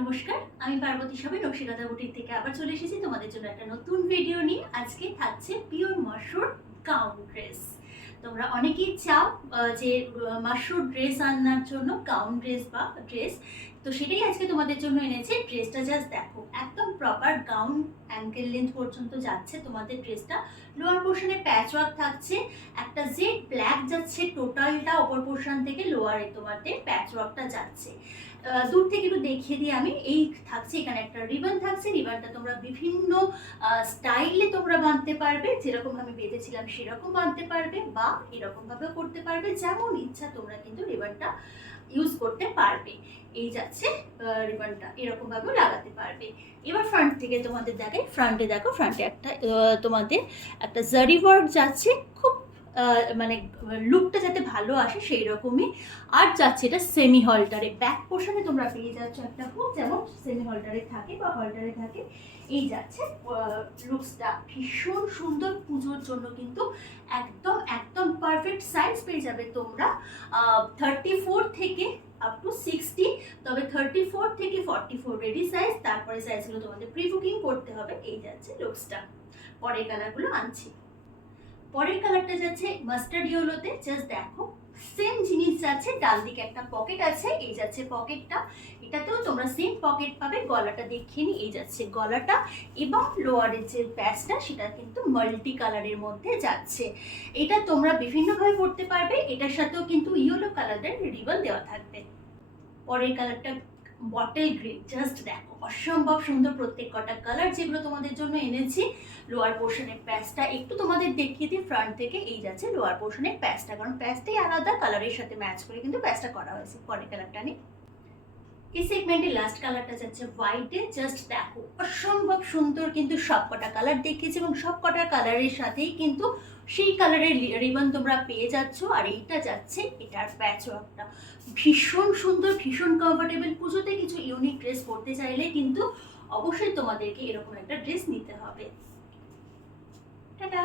নমস্কার, আমি পার্বতী সবাই নকশিকাঁথা বুটিক থেকে আবার চলে এসেছি তোমাদের জন্য একটা নতুন ভিডিও নিয়ে। আজকে থাকছে পিওর মসরুর গাউন ড্রেস। তোমরা অনেকেই চাও যে মসরুর ড্রেস আনার জন্য, গাউন ড্রেস বা ড্রেস, তো সেটাই আজকে তোমাদের জন্য এনেছি। ড্রেসটা জাস্ট দেখো, একদম প্রপার গাউন, অ্যাঙ্কেল লেন্থ পর্যন্ত যাচ্ছে তোমাদের ড্রেসটা। লোয়ার পোর্শনে প্যাচ ওয়ার্ক থাকছে, একটা জেড ব্ল্যাক যাচ্ছে টোটালটা ওপর পোর্শন থেকে, লোয়ারে তোমাদের প্যাচ ওয়ার্কটা যাচ্ছে। দূর থেকে একটু দেখিয়ে দিই আমি। এই থাকছে, এখানে একটা রিবন থাকছে। রিবনটা তোমরা বিভিন্ন স্টাইলে তোমরা বাঁধতে পারবে, যেরকম আমি বেঁধেছিলাম সেরকম বাঁধতে পারবে, বা এরকম ভাবেও করতে পারবে, যেমন ইচ্ছা তোমরা কিন্তু রিবনটা ইউজ করতে পারবে। এই যাচ্ছে রিবনটা, এরকম ভাবেও লাগাতে পারবে। এবার ফ্রন্ট থেকে তোমাদের দেখাই। ফ্রন্টে দেখো, ফ্রন্টে একটা তোমাদের একটা জারি ওয়ার্ক যাচ্ছে, খুব মানে লুকটা যাতে ভালো আসে সেই রকমই। আর যাচ্ছে এটা সেমি হল্টারে, ব্যাক পোর্শনে তোমরা পেয়ে যাচ্ছ একটা হুক, যেমন সেমি হল্টারে থাকে বা হল্টারে থাকে। এই যাচ্ছে লুকসটা ভীষণ সুন্দর। পুজোর জন্য কিন্তু একদম একদম পারফেক্ট সাইজ পেয়ে যাবে তোমরা। 34 থেকে আপ টু 60, তবে 34 থেকে 44 রেডি সাইজ। তারপরে সাইজগুলো তোমাদের প্রি বুকিং করতে হবে। এই যাচ্ছে লুকসটা। পরের কালারগুলো আনছি। পরের কালারটা যাচ্ছে মাস্টার্ড ইয়েলোতে। জাস্ট দেখো, সেম জিনিস যাচ্ছে। ডান দিকে একটা পকেট আছে, এই যাচ্ছে পকেটটা। এটাতেও তোমরা সেম পকেট পাবে। গলাটা দেখিয়ে নি, এই যাচ্ছে গলাটা। এবং লোয়ারের যে প্যাচটা, সেটা কিন্তু মাল্টি কালারের মধ্যে যাচ্ছে। এটা তোমরা বিভিন্নভাবে পরতে পারবে। এটার সাথেও কিন্তু ইয়েলো কালারের রিবন দেওয়া থাকবে। পরের কালারটা বটল গ্রিন। জাস্ট দেখো, অসম্ভব সুন্দর প্রত্যেক কটা কালার যেগুলো তোমাদের জন্য এনেছি। লোয়ার পোর্শনের প্যাচটা একটু তোমাদের দেখিয়ে দিই ফ্রন্ট থেকে। এই যাচ্ছে লোয়ার পোর্শনের প্যাচটা, কারণ প্যাচটাই আলাদা, কালারের সাথে ম্যাচ করে কিন্তু প্যাচটা করা হয়েছে। পরের কালারটা নিই। এই সেগমেন্টের লাস্ট কালারটা যাচ্ছে হোয়াইটে। জাস্ট দেখো, অসম্ভব সুন্দর কিন্তু সবকটা কালার দেখিয়েছি, এবং সবকটা কালারের সাথেই কিন্তু সেই কালারের রিবন তোমরা পেয়ে যাচ্ছ। আর এইটা যাচ্ছে এটার প্যাচ ওয়ার্কটা ভীষণ সুন্দর, ভীষণ কমফোর্টেবল। পুজোতে কিছু ইউনিক ড্রেস পরতে চাইলে কিন্তু অবশ্যই তোমাদেরকে এরকম একটা ড্রেস নিতে হবে। টাটা।